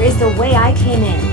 here is the way I came in.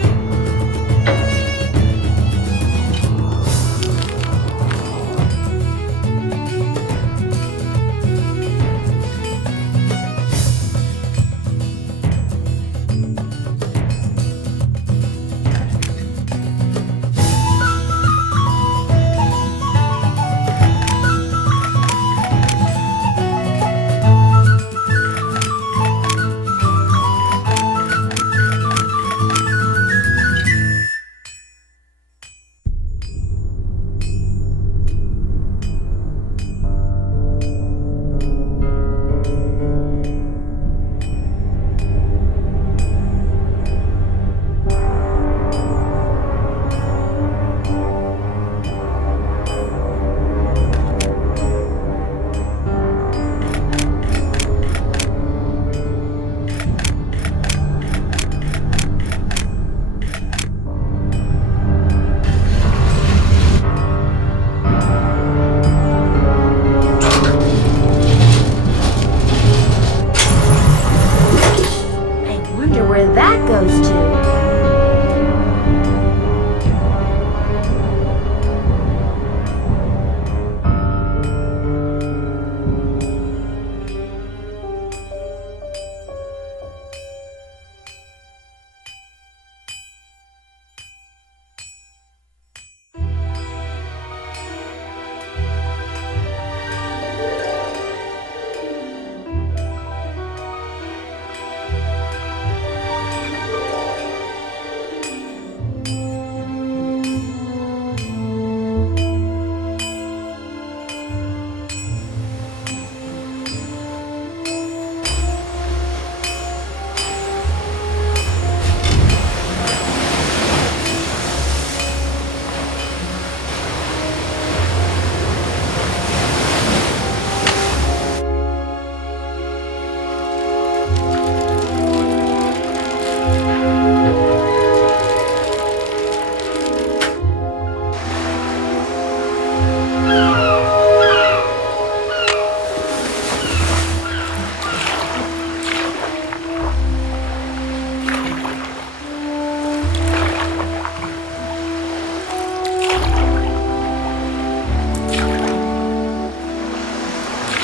Where that goes to.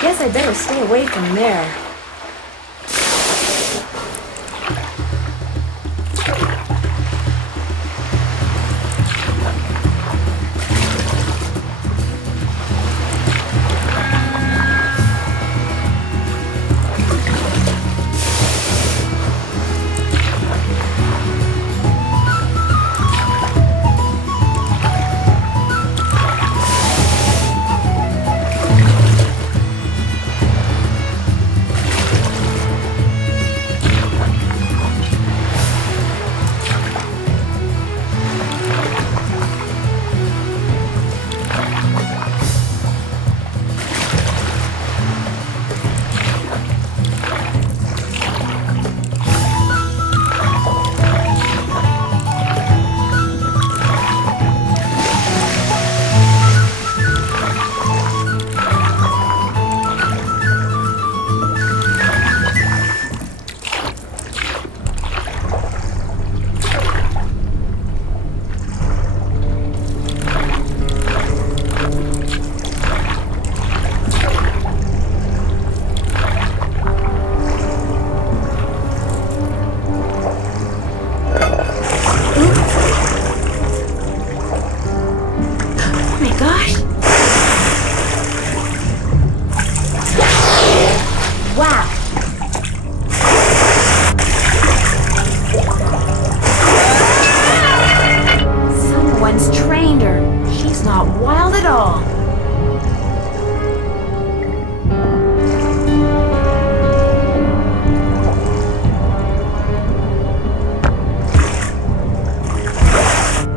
Guess I better stay away from there.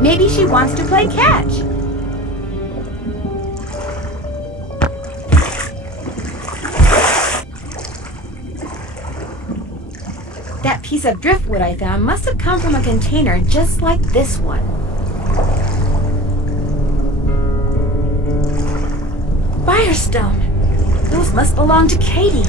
Maybe she wants to play catch. That piece of driftwood I found must have come from a container just like this one. Firestone. Those must belong to Katie.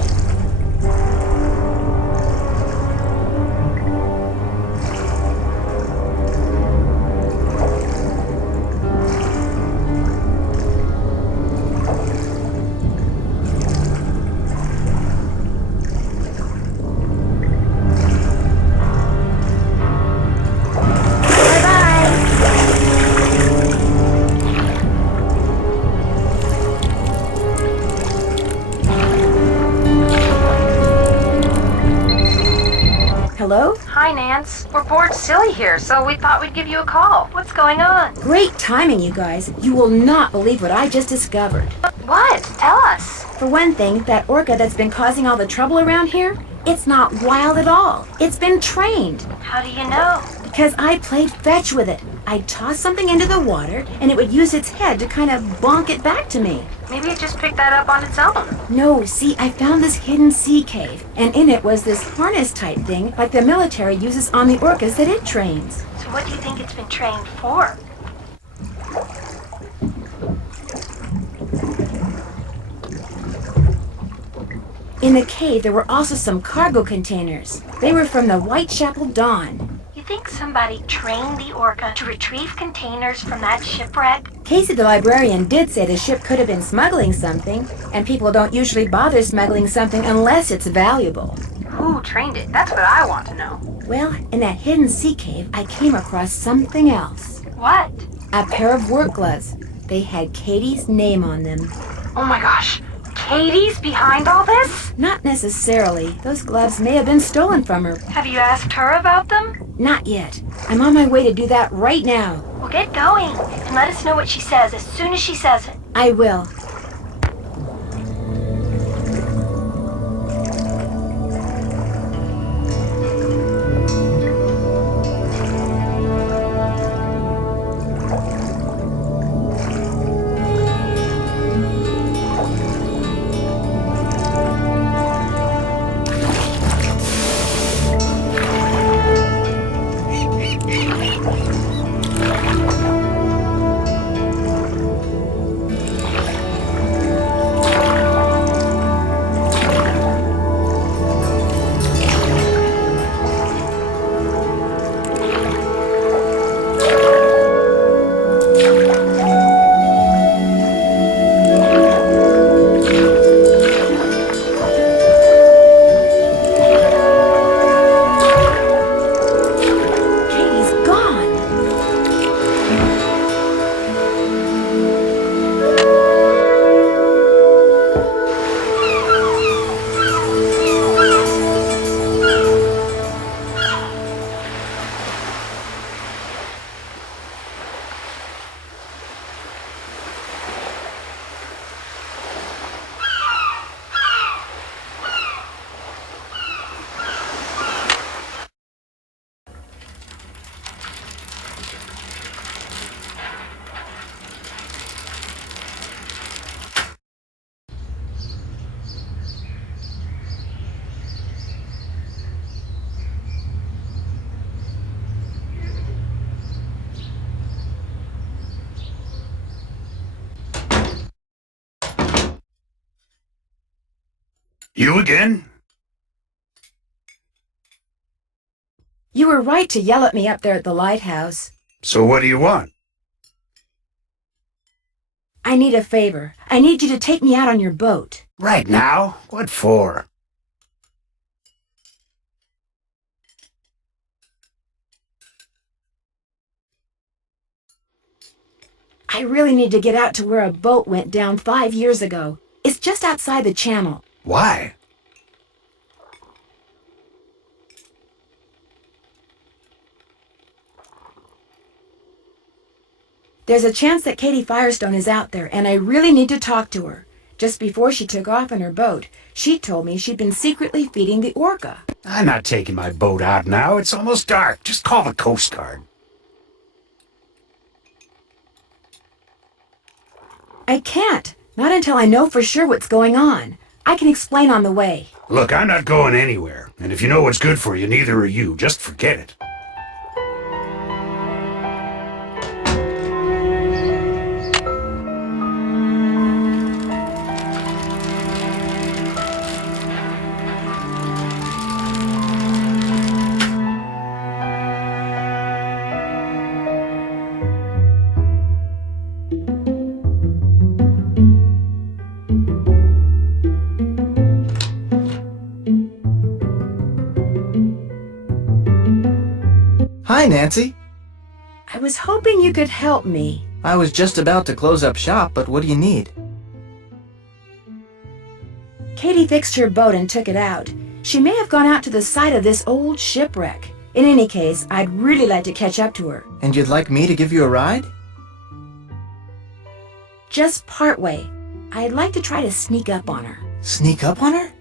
hello? Hi, Nance. We're bored silly here, so we thought we'd give you a call. What's going on? Great timing, you guys. You will not believe what I just discovered. What? Tell us. For one thing, that orca that's been causing all the trouble around here, it's not wild at all. It's been trained. How do you know? Because I played fetch with it. I'd toss something into the water, and it would use its head to kind of bonk it back to me. Maybe it just picked that up on its own. No, see, I found this hidden sea cave, and in it was this harness-type thing like the military uses on the orcas that it trains. So what do you think it's been trained for? In the cave, there were also some cargo containers. They were from the Whitechapel Dawn. You think somebody trained the orca to retrieve containers from that shipwreck? Casey the librarian did say the ship could have been smuggling something, and people don't usually bother smuggling something unless it's valuable. Who trained it? That's what I want to know. Well, in that hidden sea cave, I came across something else. What? A pair of work gloves. They had Katie's name on them. Oh my gosh. Katie's behind all this? Not necessarily. Those gloves may have been stolen from her. Have you asked her about them? Not yet. I'm on my way to do that right now. Well, get going and let us know what she says as soon as she says it. I will. You again? You were right to yell at me up there at the lighthouse. So what do you want? I need a favor. I need you to take me out on your boat. Right now? What for? I really need to get out to where a boat went down 5 years ago. It's just outside the channel. Why? There's a chance that Katie Firestone is out there, and I really need to talk to her. Just before she took off in her boat, she told me she'd been secretly feeding the orca. I'm not taking my boat out now. It's almost dark. Just call the Coast Guard. I can't. Not until I know for sure what's going on. I can explain on the way. Look, I'm not going anywhere. And if you know what's good for you, neither are you. Just forget it. Hi, Nancy. I was hoping you could help me. I was just about to close up shop, but what do you need? Katie fixed her boat and took it out. She may have gone out to the site of this old shipwreck. In any case, I'd really like to catch up to her. And you'd like me to give you a ride? Just partway. I'd like to try to sneak up on her. Sneak up on her?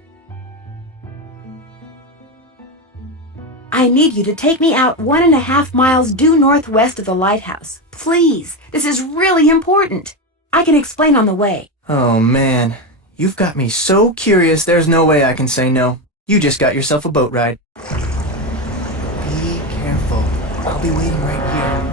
I need you to take me out 1.5 miles due northwest of the lighthouse. Please, this is really important. I can explain on the way. Oh man, you've got me so curious there's no way I can say no. You just got yourself a boat ride. Be careful. I'll be waiting right here.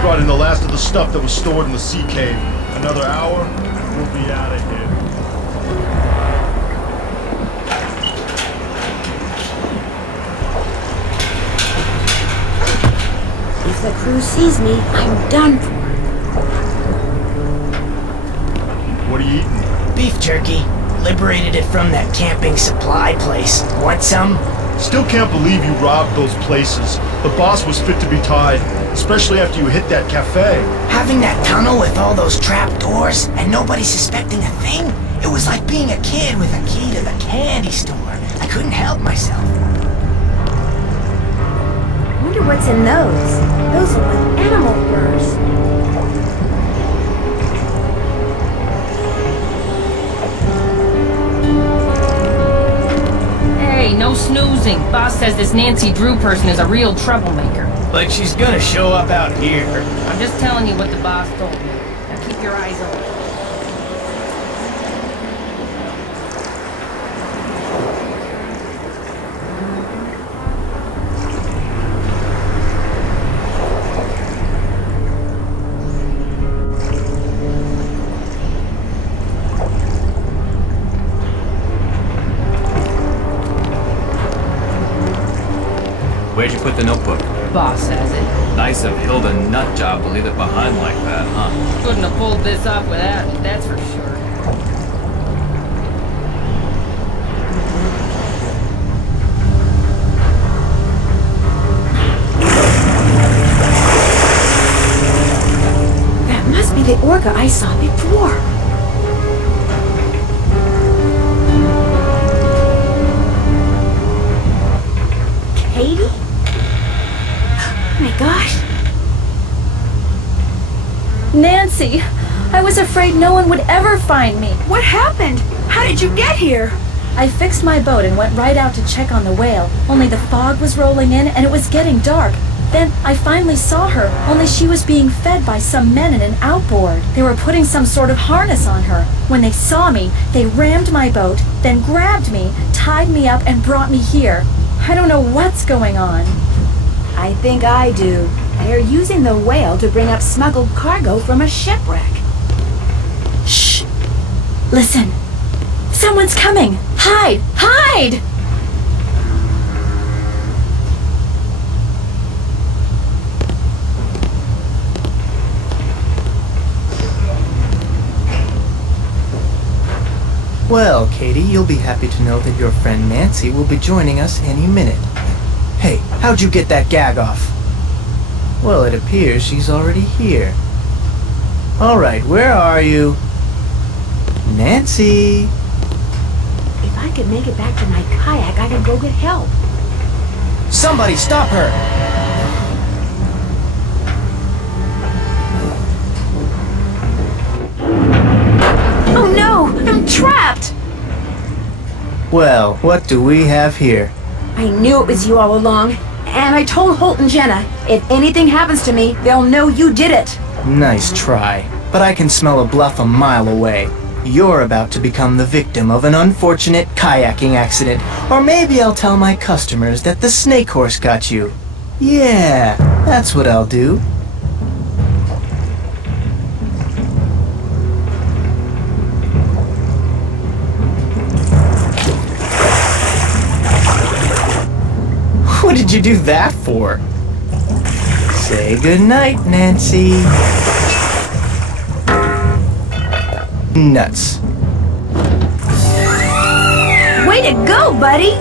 Brought in the last of the stuff that was stored in the sea cave. Another hour, and we'll be out of here. If the crew sees me, I'm done for. What are you eating? Beef jerky. Liberated it from that camping supply place. Want some? Still can't believe you robbed those places. The boss was fit to be tied, especially after you hit that cafe. Having that tunnel with all those trap doors and nobody suspecting a thing? It was like being a kid with a key to the candy store. I couldn't help myself. I wonder what's in those. Those look like animal furs. Hey, no snoozing. Boss says this Nancy Drew person is a real troublemaker. Like she's gonna show up out here. I'm just telling you what the boss told me. Now keep your eyes open. Where'd you put the notebook? Boss has it. Nice of Hilda Nutjob to leave it behind like that, huh? Couldn't have pulled this off without it, that's for sure. That must be the orca I saw before. Katie? Oh my gosh. Nancy, I was afraid no one would ever find me. What happened? How did you get here? I fixed my boat and went right out to check on the whale, only the fog was rolling in and it was getting dark. Then I finally saw her, only she was being fed by some men in an outboard. They were putting some sort of harness on her. When they saw me, they rammed my boat, then grabbed me, tied me up, and brought me here. I don't know what's going on. I think I do. They're using the whale to bring up smuggled cargo from a shipwreck. Shh! Listen. Someone's coming! Hide! Hide! Well, Katie, you'll be happy to know that your friend Nancy will be joining us any minute. Hey, how'd you get that gag off? Well, it appears she's already here. Alright, where are you? Nancy! If I could make it back to my kayak, I could go get help. Somebody stop her! Oh no! I'm trapped! Well, what do we have here? I knew it was you all along. And I told Holt and Jenna, if anything happens to me, they'll know you did it. Nice try, but I can smell a bluff a mile away. You're about to become the victim of an unfortunate kayaking accident, or maybe I'll tell my customers that the snake horse got you. Yeah, that's what I'll do. What did you do that for? Say goodnight, Nancy. Nuts. Way to go, buddy!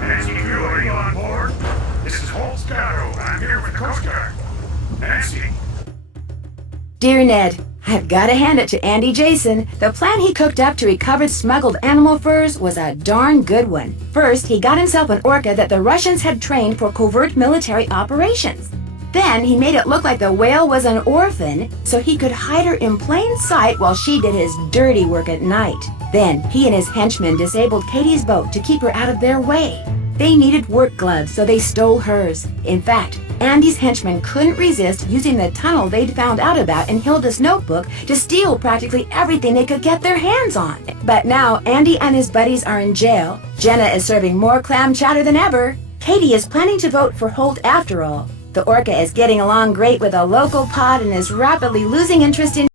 Nancy Drew, are you on board? This is Holt Scotto. I'm here with the Coast Guard. Nancy. Dear Ned, I've got to hand it to Andy Jason. The plan he cooked up to recover smuggled animal furs was a darn good one. First, he got himself an orca that the Russians had trained for covert military operations. Then, he made it look like the whale was an orphan, so he could hide her in plain sight while she did his dirty work at night. Then, he and his henchmen disabled Katie's boat to keep her out of their way. They needed work gloves, so they stole hers. In fact, Andy's henchmen couldn't resist using the tunnel they'd found out about in Hilda's notebook to steal practically everything they could get their hands on. But now, Andy and his buddies are in jail. Jenna is serving more clam chowder than ever. Katie is planning to vote for Holt after all. The orca is getting along great with a local pod and is rapidly losing interest in